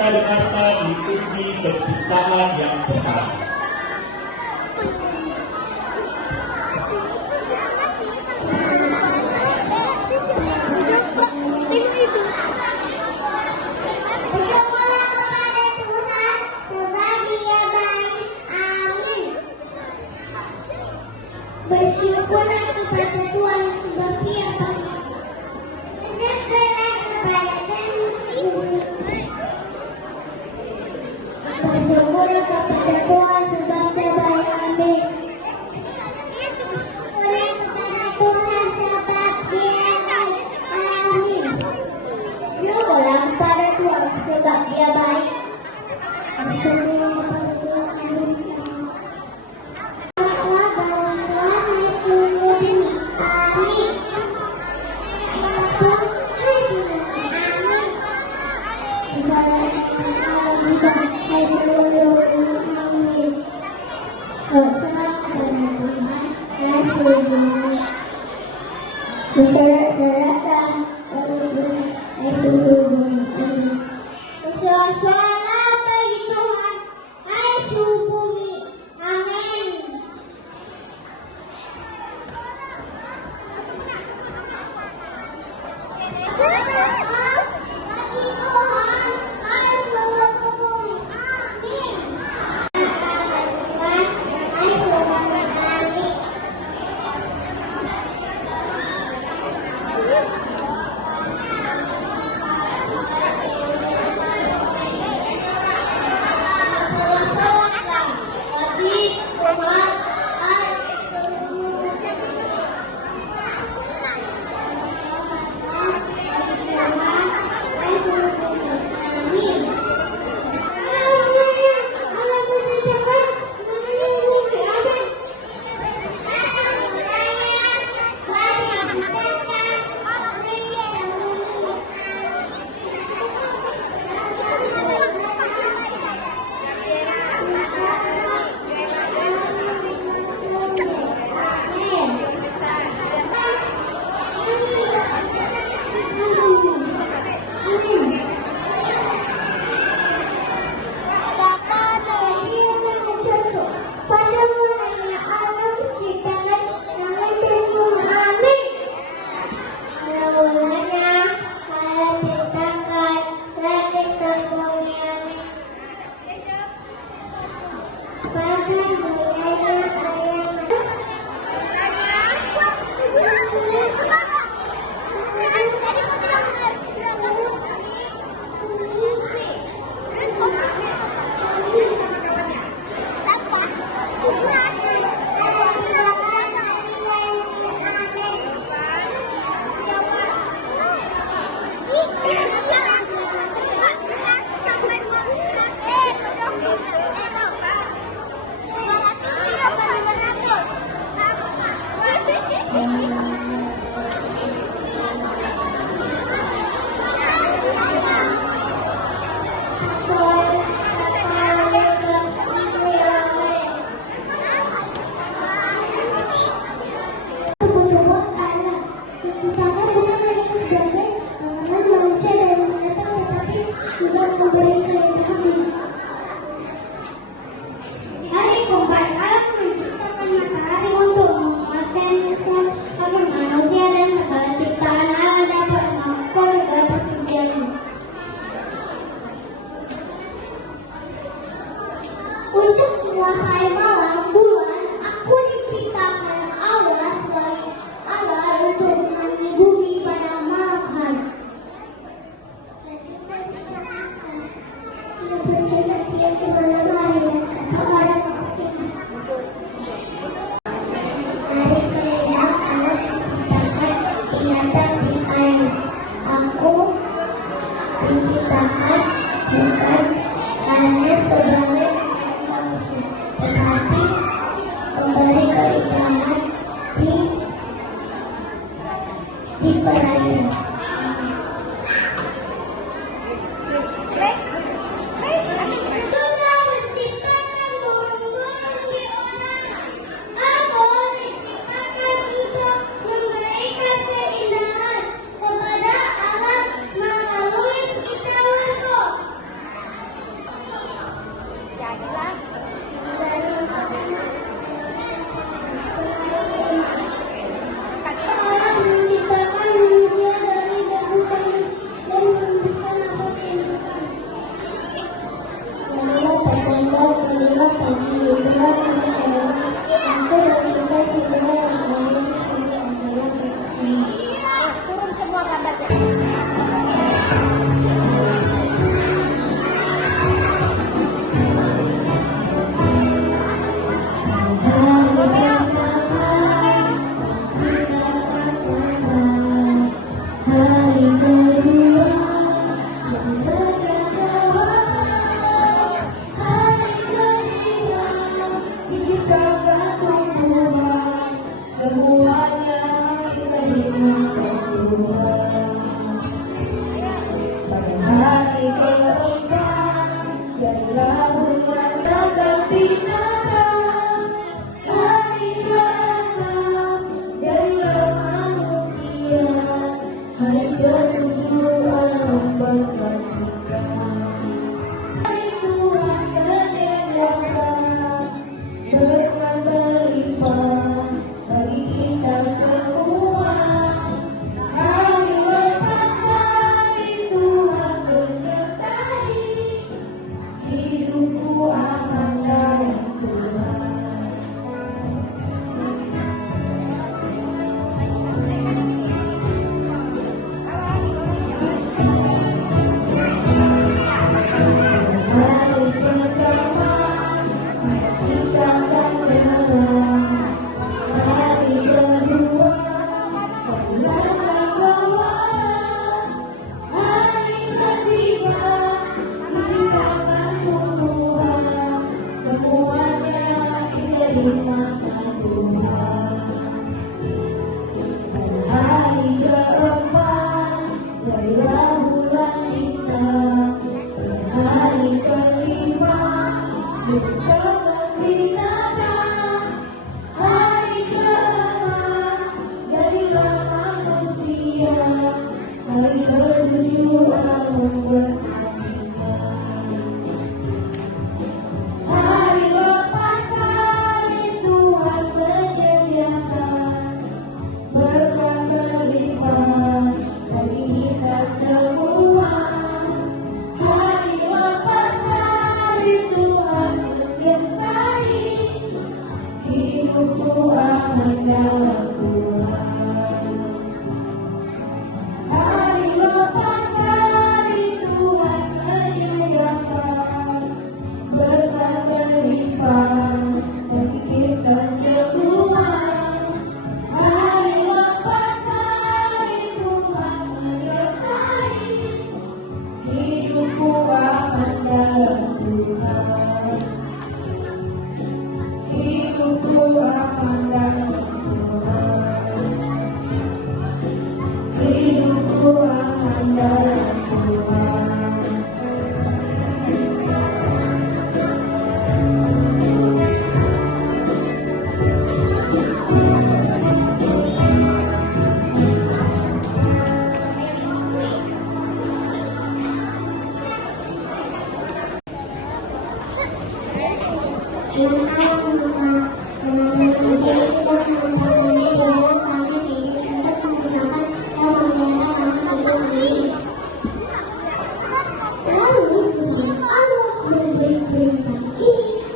kita dengarkan diikuti kecintaan yang pertama. Bersyukurlah kepada Tuhan sebab Dia baik. Bersyukurlah kepada Tuhan sebab Dia baik. Amin. Bersyukurlah kepada Tuhan sebab Dia baik. Amin. Bersyukurlah kepada Tuhan sebab Dia baik. Selamat bagi Tuhan, hai seluruh bumi. Amin. Untuk menguasai malam bulan, aku diciptakan Allah sebagai Allah untuk menemani bumi pada malam hari. Dia berjalan dia ke malam hari dan kata orang kepentingan. Hari kelima Allah diciptakan binatang di air. Aku diciptakan bukan hanya sebagai tetapi kembali ke ibadah di perairan. Seperti datang hari keempat jadilah manusia, hari kedua memperhatikan. Hari lepas hari Tuhan menyediakan berkat berlimpah bagi kita semua. Hari lepas hari Tuhan menyertai hidupku aman dalam Tuhan. Hari lepas hari Tuhan menyediakan berkat berlimpah bagi kita semua. Hari lepas hari Tuhan menyertai hidupku aman dalam Tuhan. Hidupku aman dalam Tuhan. Hidupku aman dalam Tuhan.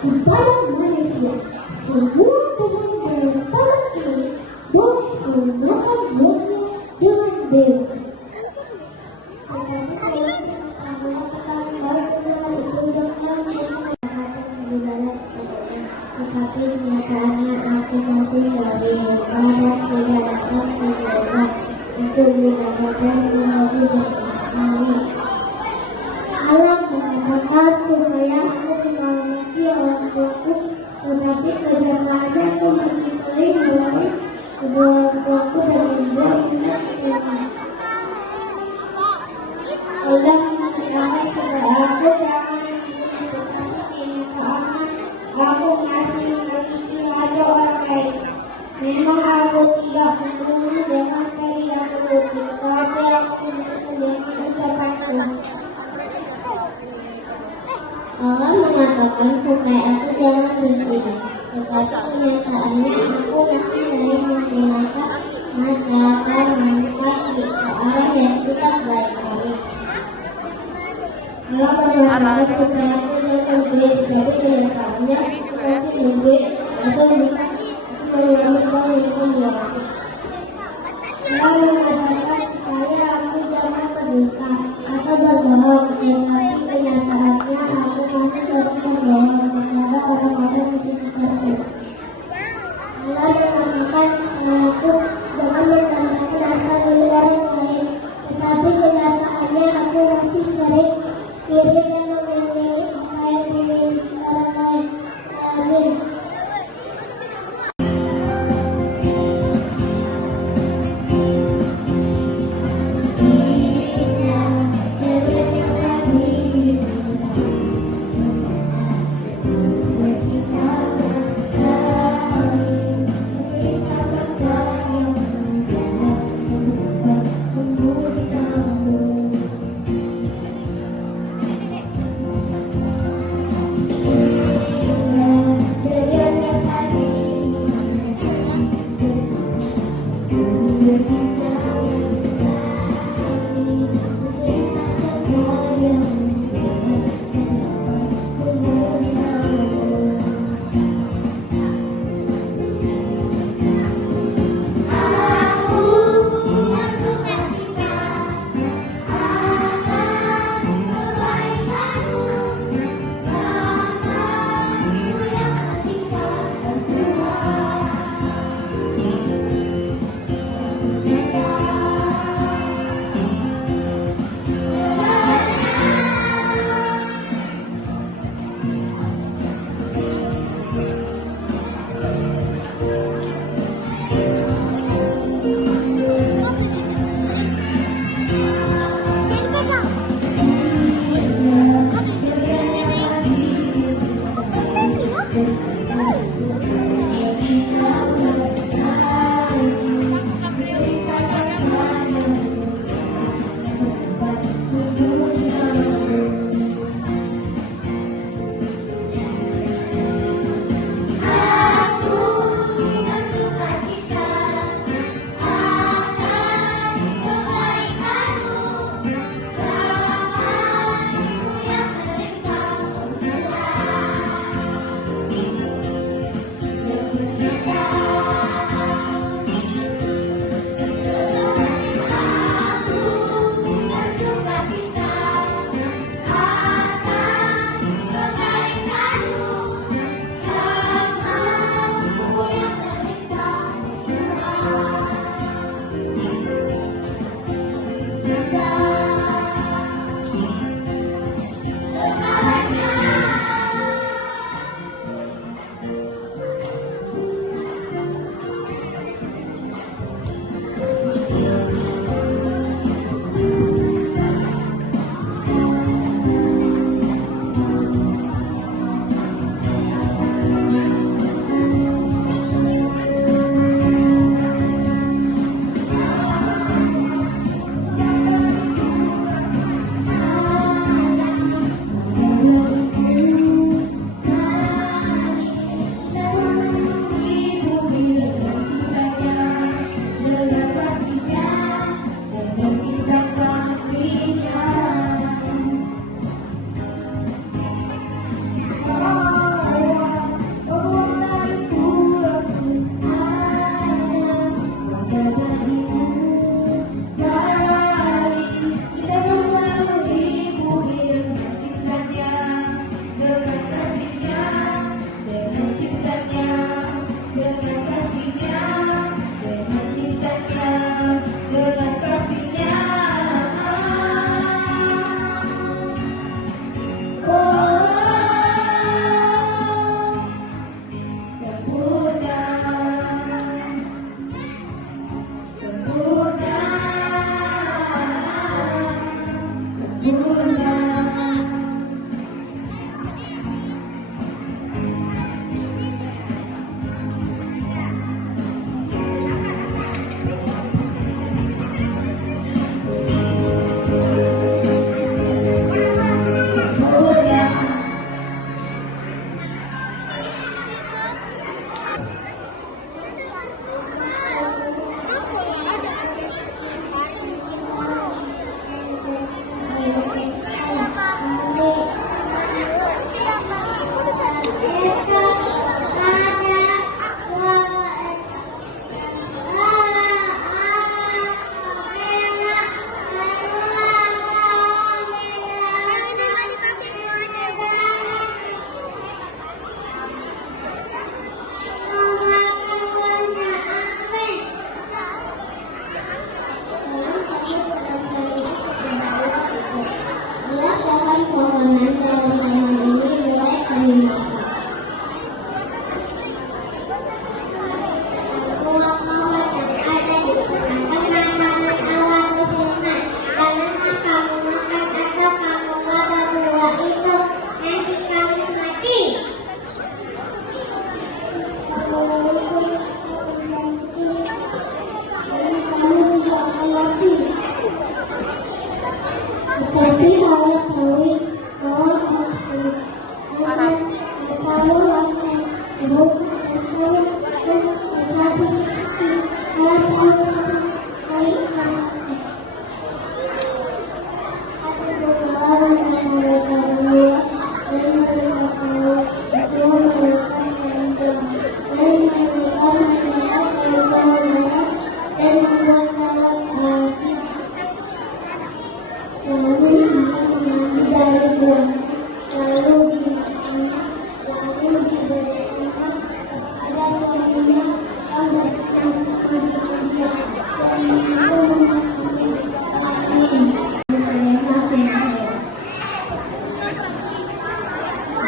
Kepada manusia, semua pohon dalam taman ini boleh menggunakan buahnya dengan bebas. Tetapi saya mengatakan bahwa dengan itu jangan menggunakan tetapi kenyataannya aku masih selalu berharap tidak dapat dijaga untuk mendapatkan mengaji ini. Allah mengatakan supaya aku memiliki orang tuaku, tetapi kenyataannya aku masih sering melalui kedua orang tuaku dan membuat ingat sekarang. Allah mengatakan kepada aku jangan kenyataan aku masih memiliki ada orang lain. Memang aku tidak membunuh dengan tidak membunuh, tetapi aku dengan ucapanku. Allah mengatakan supaya aku jangan bersedih, tetapi kenyataannya aku masih sering menggunakan mengatakan manfaat di orang yang tidak baik-baik. Allah mengatakan supaya aku jangan bersedih, tapi kenyataannya aku masih bersedih atau bisa menyelamatkan lingkungan. Allah mengatakan supaya aku jangan berdusta atau berbohong, tetapi kenyataannya aku masih sering berbohong kepada orang-orang di sekitarku. Allah mengatakan supaya aku jangan menandakan asal dari orang lain, tetapi kenyataannya aku masih sering iri dan memiliki apa yang dimiliki orang lain. Amin. Kita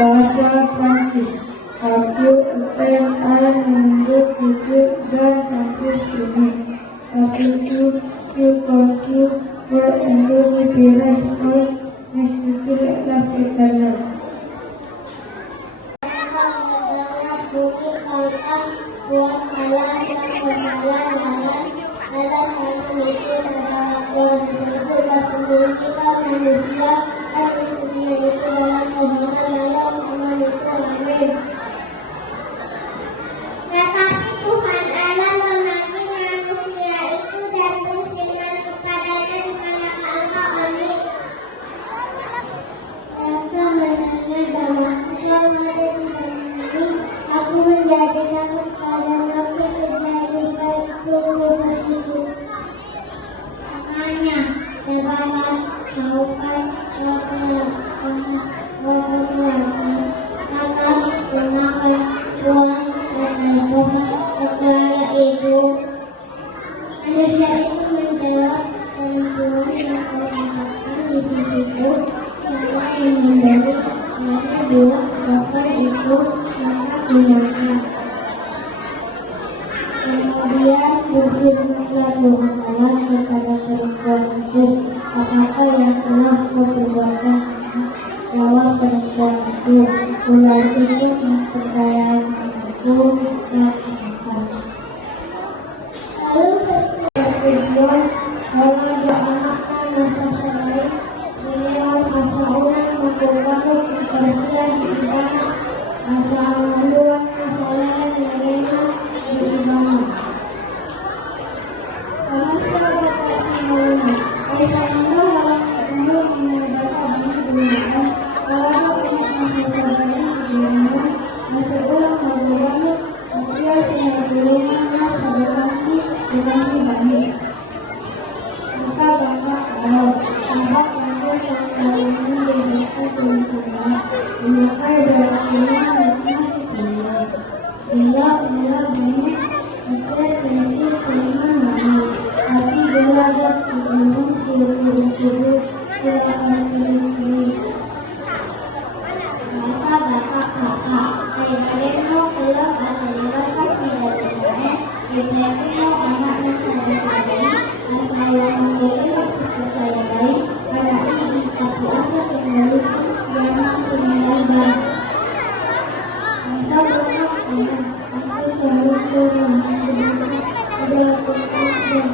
Bahasa praktis. Aku UPN menunjuk titik dan sampai sini. Aku Q were ending the rest point meskipun adalah kita. Buat malam dan pemalan dalam hal itu adalah disebut dan kita manusia dan dunia itu dalam pemalan itu amin. Terkasih Tuhan Allah memanggil manusia itu dan berfirman kepadanya di manakah engkau amin. Mereka menanya bahwa engkau ada di sini. Aku menjadikan kepada aku terjadi baikku begitu. Makanya terbalas maukan akan memakan uang dan alkohol kepada itu. Manusia itu menjawab dan Tuhan yang mengatakan di situ siapa yang memberi mereka dua koper itu maka dimakan. Kemudian berfirmanlah Tuhan Allah kepada perempuan itu, apakah yang telah kau perbuatkan? Jawab perempuan itu, ular itu memperdayai aku dan makan. Lalu perempuan bahwa dia makan masa selain beliau masa ulang membuatkan kebersihan di ibadah masa maluan kesalahan lainnya di ibadah. Karena sahabat kasih maluan, ayahnya dalam umur mengajarkan diri beribadah, kalau ingat masa sabarnya beribadah, masa ulang maluannya, dia sehingga beribadah sabarnya dengan ibadah. Maka bapak kalau sahabat yang kalian diberikan Tuhan memakai berlakunya macam seperti bila banyak hasil prinsip keimanan, tapi bila ada sebelum seluruh tubuh silakan pilih. Bahasa bapak kalian mau keluar atau tidak Israel, Israel anak yang sadar asal menjadi maksud percaya baik pada ini tapi asal kembali selama sembilan. Masa berapa anak aku selalu menghubungkan adalah tentang dan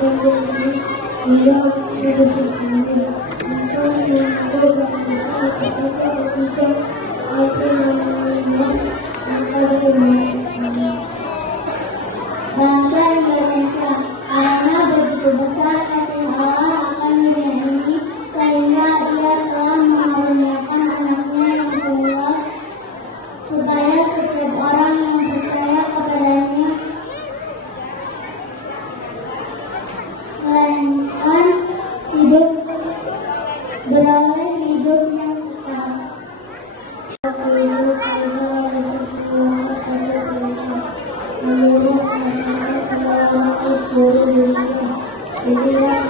ini dia bersesuai. Masa yang aku berkata kepada ketika aku mengingat maka dengan bahasa Indonesia karena begitu besar kasih Allah akan dunia ini sehingga ia telah mengaruniakan anaknya yang tunggal supaya setiap orang yang percaya kepadanya melainkan hidup beroleh hidup yang kekal. Menurut seluruh dunia, itulah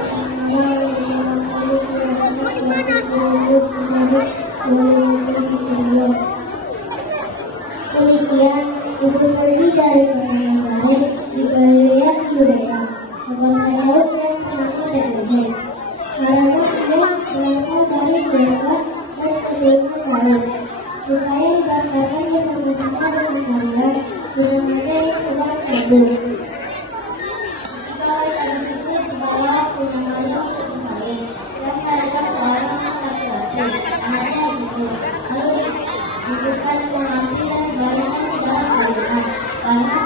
demikian itu pergi dari pertanyaan lain di Galilea Yudea, kepada laut yang penakut dan aneh. Karena dia melangkah dari mereka dan keseluruhan laut, supaya dibasarkan bersama-sama dengan kalian dengan ada yang telah kabur. Kalau tadi itu dibawa tunangannya ke Yerusalem, dan ada seorang laki-laki, anaknya itu, lalu diputuskan mengambil dan dibawakan ke dalam karena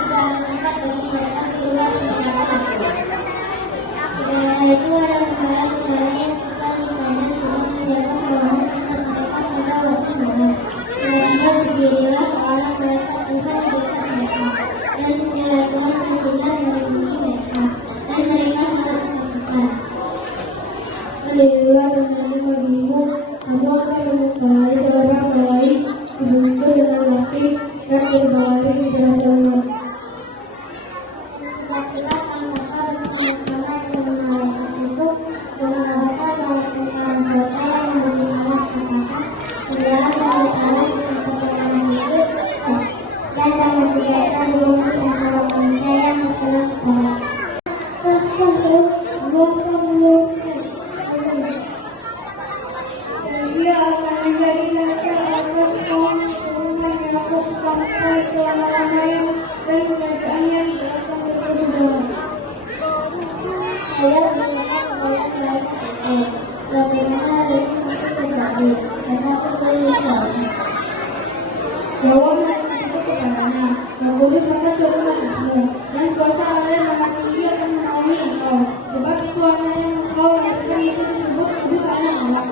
keramaian dan kebahagiaan yang dilakukan oleh semua. Saya bagaimana kebaikan baik itu, bagaimana dari masuk terbaik, karena aku berlupa. Bahwa mereka itu kepadanya, membuli sangat jauh itu, dan kuasa Allah yang mengasihi dia akan menaungi engkau. Sebab Tuhan yang engkau lakukan itu disebut kudusnya Allah.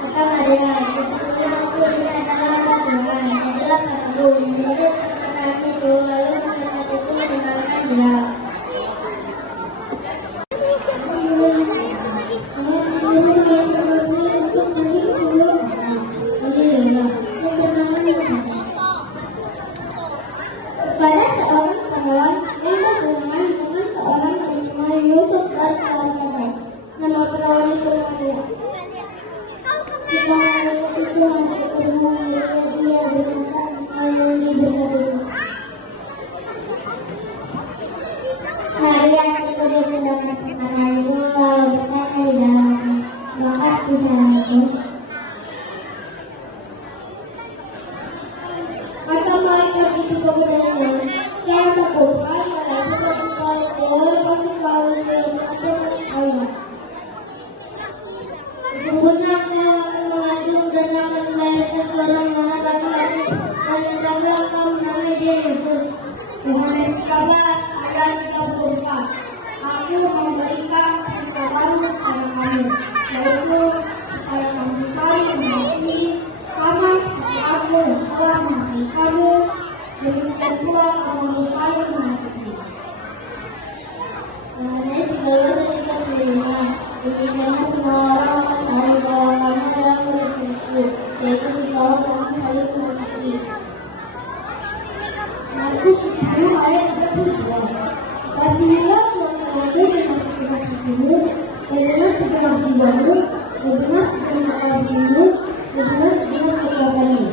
Maka Maria, sesungguhnya aku ini adalah Tuhan, adalah kataku, menurut perkataan itu, lalu malaikat itu mendengarkan dia. Pada seorang perawan yang berhubungan dengan seorang bernama Yusuf dan kawan-kawan. Nama perawan itu Maria. Jika Maria itu masih berhubungan dengan dia berkata engkau ini berkata. Maria ketika dia mendengar perkara itu lalu berkata di dalamnya, maka di sana itu. Maka malaikat itu kepadanya, jangan takut, karena sudah dikawal pasti kau masuk Allah. Sesungguhnya aku akan mengandung dan akan melahirkan seorang anak laki-laki, dan hendaklah kau menamai dia Yesus. Yohanes 13 ayat 34. Aku memberikan perkataan kepada kamu, yaitu supaya kamu saling mengasihi, sama seperti aku telah mengasihi kamu, demikian pula kamu saling mengasihi. Yohanes 13:35. Demikianlah semua orang akan tahu bahwa kamu adalah murid-muridku, yaitu jikalau kamu saling mengasihi. Markus 10 ayat 32. Kasihilah Tuhan Allahmu dengan segenap hatimu, dan dengan segenap jiwamu, dan dengan segenap kalbumu, dan dengan segenap kekuatanmu.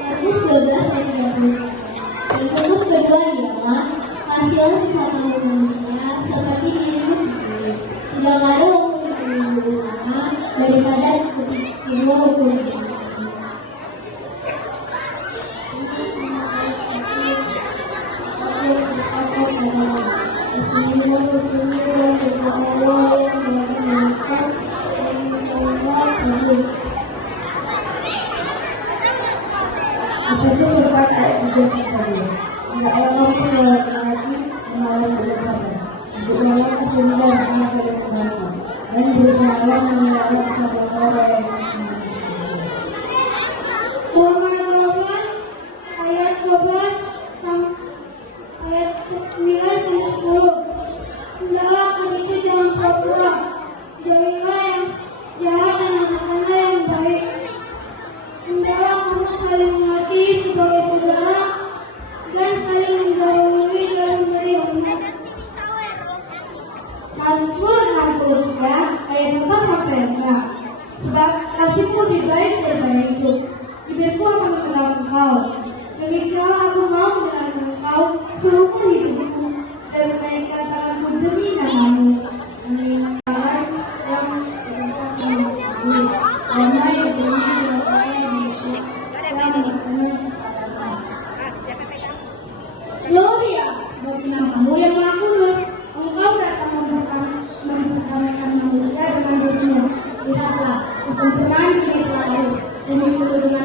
Markus 12 ayat 30. Dan bentuk kedua ialah kasihilah sesama manusia seperti dirimu sendiri. Tidak ada hukum yang lebih utama daripada kedua hukum ini. Efesus 4 ayat 3 sampai 5. Tidak Allah sholat lagi menolong bersabar, berdoa kesembuhan anak dari kebaikan, dan berusaha meninggalkan kesabaran yang Roma 12 ayat 12 sampai ayat 9 sampai 10. Hendaklah kamu itu jangan pura-pura, jauhilah yang jahat dan lakukanlah yang baik. Hendaklah kamu saling mengasihi sebagai saudara dan saling mendahului dalam beriman. Mazmur 63 ayat 4 sampai 5. Sebab kasihmu lebih baik daripada hidup, bibirku akan mengenal engkau. Demikianlah aku mau mengenal engkau seumur hidupku dan menaikkan tanganku demi namamu. Mengingatkan yang berkata-kata karena yang Gloria bagi namamu yang maha kudus, engkau datang memperkamakan manusia dengan dirimu. Lihatlah, kesempurnaan diri laut, dan dipilih dengan